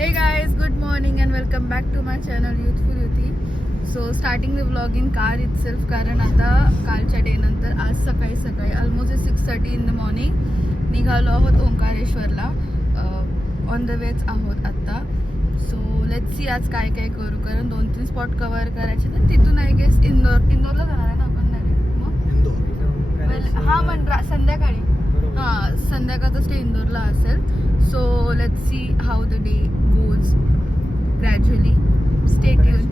Hey guys, good morning and welcome back to my channel Youthful Yuthi. So starting the vlog in car itself कारण आता कालच्या day नंतर आज सकाळी almost 6:30 in the morning निघालो आहोत ओंकारेश्वरला. ऑन द वेच आहोत आता. सो लेट्स सी आज काय काय करू, कारण 2-3 स्पॉट कव्हर करायचे तर तिथून आय गेस इंदोरला जाणार आहे ना आपण डायरेक्ट. मग हा म्हणता संध्याकाळी संध्याकाळचा स्टे इंदोरला असेल. So let's see how the day goes gradually. Stay tuned.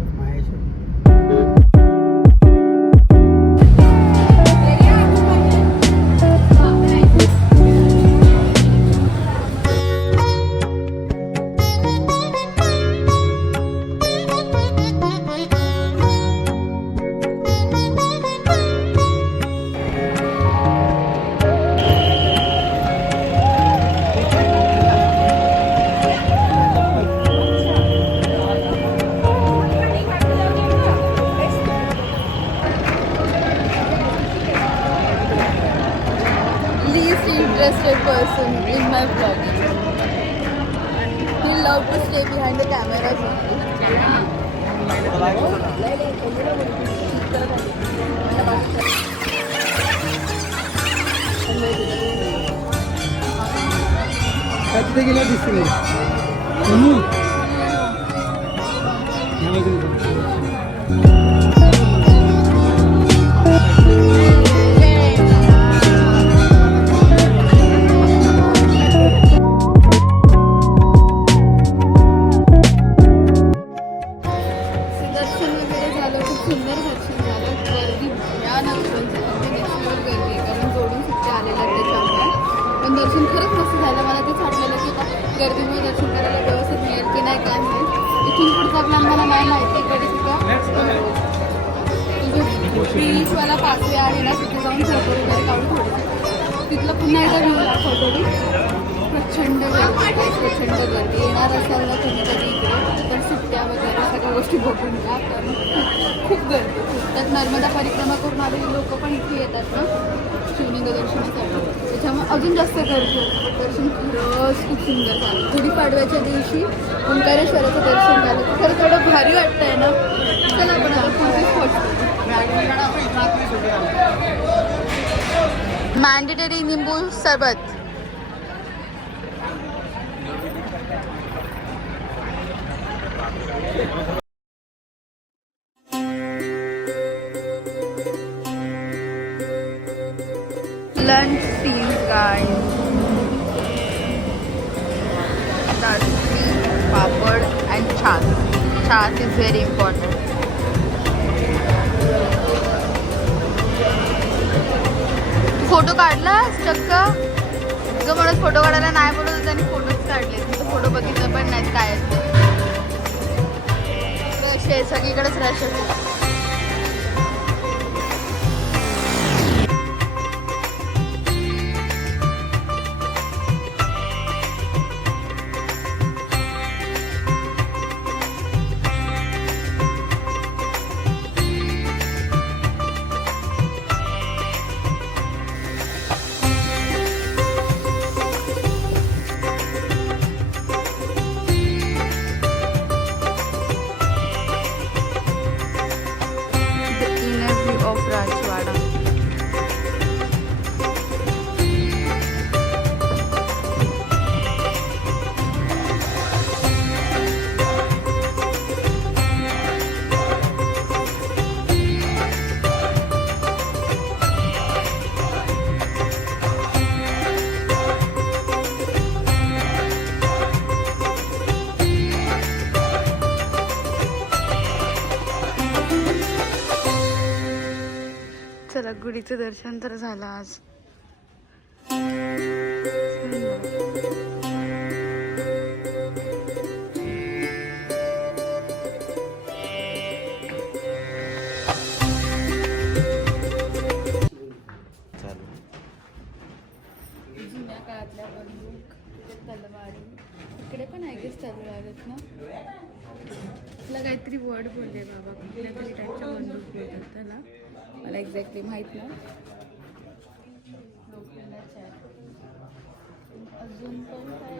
Interested person in my vlogging. He loved to stay behind the camera. दर्शन खरंच मस्त झालं. मला तेच वाटलेलं की गर्दीमुळे दर्शन करायला व्यवस्थित मिळेल की नाही काय नाही. इथून पुढचा प्लॅन मला नाही माहिती कधी सुद्धा. बीचवाला पाचवे आहे ना, तिथे जाऊन फोटो वगैरे काढू थोडे. तिथलं पुन्हा एकदा घेऊया फोटोडी. प्रचंड गर्दी येणार असाल ना तुम्ही कधी इकडे तर सुट्ट्या वगैरे सगळ्या गोष्टी बघून घ्या. कारण खूप गर्दी. त्यात नर्मदा परिक्रमा करून आलेली लोक पण इथे येतात ना शिवलिंग दर्शनासाठी, त्याच्यामुळे अजून जास्त गर्दी होती. दर्शन खरंच खूप सुंदर झालं. गुढीपाडव्याच्या दिवशी ओंकारेश्वराचं दर्शन झालं. खरं थोडं भारी वाटतंय ना. चला आपण आता पुढे पोहोचतो. मॅन्डेटरी निंबू सरबत. Lunch scene, guys. Tasty, papad and chaat. Chaat is very important. Photo काढलास चक्क? जो माणूस फोटो काढायला नाही बोलत होता त्यांनी फोटोच काढले. तुमचं फोटो बघितलं पण नाही काय असते. सगळीकडेच रश असते. चला गुढीचं दर्शन तर झालं आज. जुन्या काळातल्या बंदूक, तलवारी इकडे पण आहे की तलवार आहेत ना. त्याला काहीतरी वर्ड बोलले बाबा, कुठल्या तरी टाईपच्या बंदूक बोलतात त्याला. मला एक्झॅक्टली माहीत नाही. अजून पण काय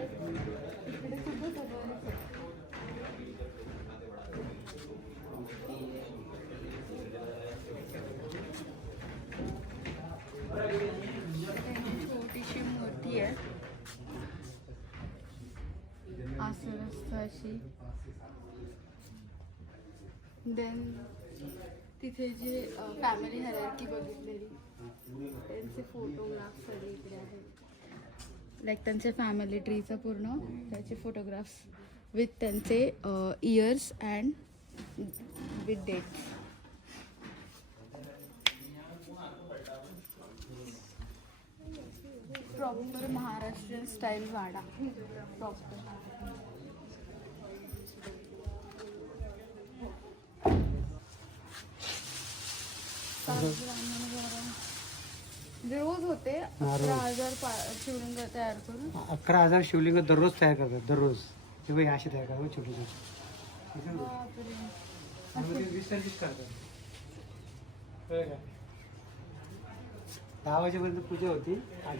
इकडे खूप सगळं असं अशी. देन तिथे जे फॅमिली हायरार्की बघितलेली त्यांचे फोटोग्राफ्स सगळे इकडे आहेत. लाईक त्यांच्या फॅमिली ट्रीचं पूर्ण त्याचे फोटोग्राफ्स विथ त्यांचे years and with dates. Proper Maharashtrian style वाडा. प्रॉपर रोज होते 11,000 शिवलिंग तयार करून. 11,000 शिवलिंग दररोज तयार करतात. दररोज ते बघ असे तयार करतात छोटे छोटे. 20 करतात. 10 वाजेपर्यंत पूजा होती. 8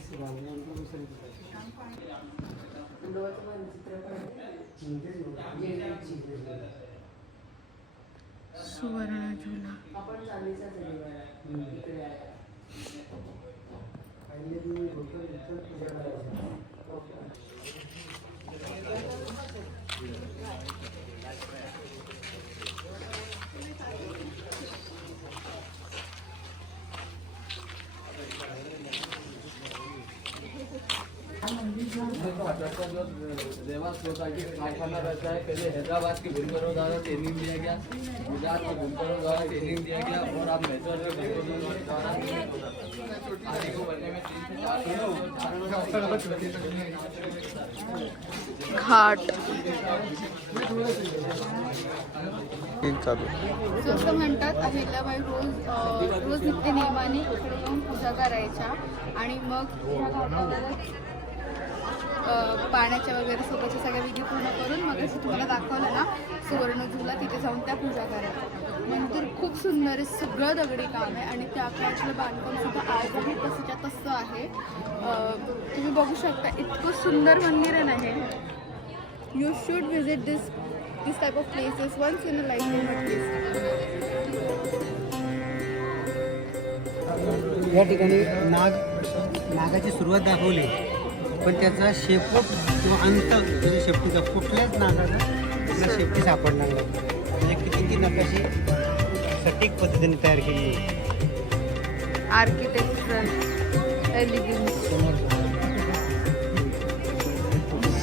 सुवर्ण झुला. देवास सोसाइटी कारखाना रहता है. पहले हैदराबाद के बुनकरों द्वारा ट्रेनिंग दिया गया, गुजरात के बुनकरों द्वारा ट्रेनिंग दिया गया और अब मैसूर के बुनकरों द्वारा आदि को बनने में 3 से 4 घाट. जसं म्हणतात अहिल्याबाई रोज नित्य नियमाने इकडे येऊन पूजा करायच्या आणि मग ह्या घाटावरच पाण्याच्या वगैरे स्वतःच्या सगळ्या विधी पूर्ण करून मग असं तुम्हाला दाखवलं ना सुवर्ण झुला, तिथे जाऊन त्या पूजा करायच्या. मंदिर खूप सुंदर आहे, सगळं दगडी काम आहे आणि त्या आकाशातलं बांधकाम सुद्धा आजही तसंच्या तसं आहे. तुम्ही बघू शकता इतकं सुंदर मंदिर आहे ना हे. You should visit this type of places once in a life या ठिकाणी नागाची सुरुवात दाखवली, पण त्याचा शेपूट किंवा अंत म्हणजे शेपटीचा कुठल्याच नागाचा त्याला शेपटी सापडणार नाही. म्हणजे किती ती नकाशी सटीक पद्धतीने तयार केली आहे. आर्किटेक्चरल एलिगन्स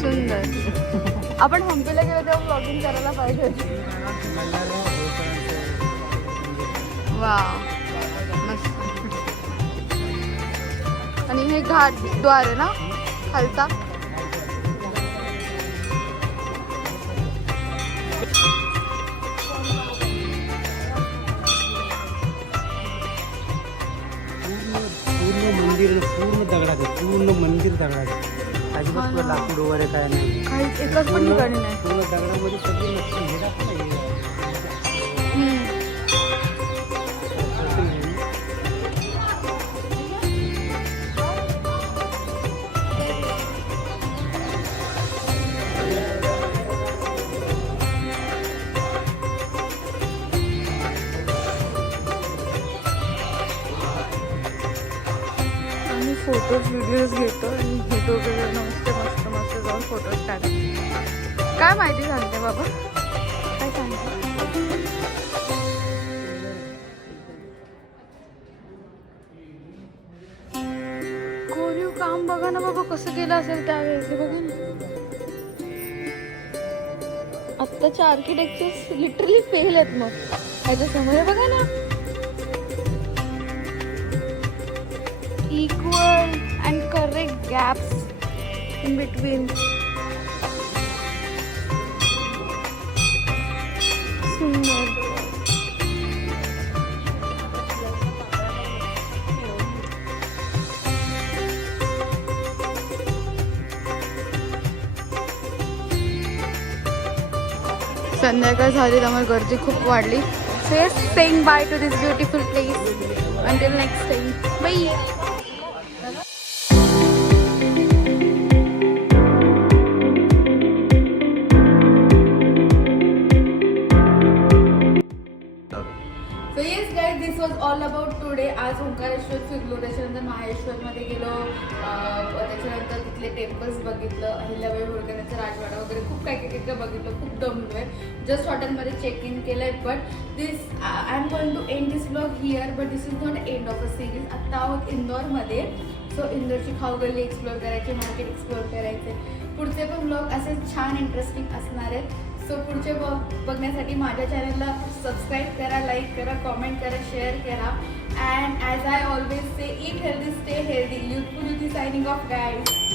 सुंदर. आपण हम्पीला गेलो तेव्हा ब्लॉगिंग करायला पाहिजे होती. वा मस्त. आणि हे घाटद्वार आहे ना खालचा. पूर्ण दगडाचे, पूर्ण मंदिर दगडाचे. अजिबात लाकूड वगैरे काय नाही, काही एकच पण ठिकाणी नाही. पूर्ण दगडामध्ये सगळी नक्षी हे दाखवलं. फोटोज व्हिडिओज घेतो आणि हे दोघे जण मस्त मस्त मस्त जाऊन फोटोज काढतो. काय माहिती सांगते बाबा, काय सांगते. कोरीव काम बघा ना बाबा कसं केलं असेल त्यावेळेस. बघा ना आत्ताचे आर्किटेक्चर लिटरली फेल आहेत. मग ह्याच्यासमोर बघा ना equal and correct gaps in between. सुंदर. संध्याकाळ झाली त्यामुळे गर्दी खूप वाढली. So saying bye to this beautiful place. Until next time. Bye. So yes guys, this was all about today. आज ओंकारेश्वर फिरलो, त्याच्यानंतर माहेश्वरमध्ये गेलो, त्याच्यानंतर तिथले टेम्पल्स बघितलं, अहिल्याबाई होळकरांचा राजवाडा वगैरे खूप काही काही बघितलं. खूप दमलो आहे. जस्ट हॉटेलमध्ये चेक इन केलं आहे. But this I am going to end this vlog here, but this is not end of a series. आत्ता आहोत इंदोरमध्ये. सो इंदोरची खाऊगल्ली एक्सप्लोअर करायची, मार्केट एक्सप्लोअर करायचे. पुढचे पण व्लॉग असे छान इंटरेस्टिंग असणार आहेत. सो पुढचे व्लॉग बघण्यासाठी माझ्या चॅनलला सबस्क्राईब करा, लाईक करा, कॉमेंट करा, शेअर करा. And as I always say, eat healthy, stay healthy. Youthful युती सायनिंग ऑफ गाईज.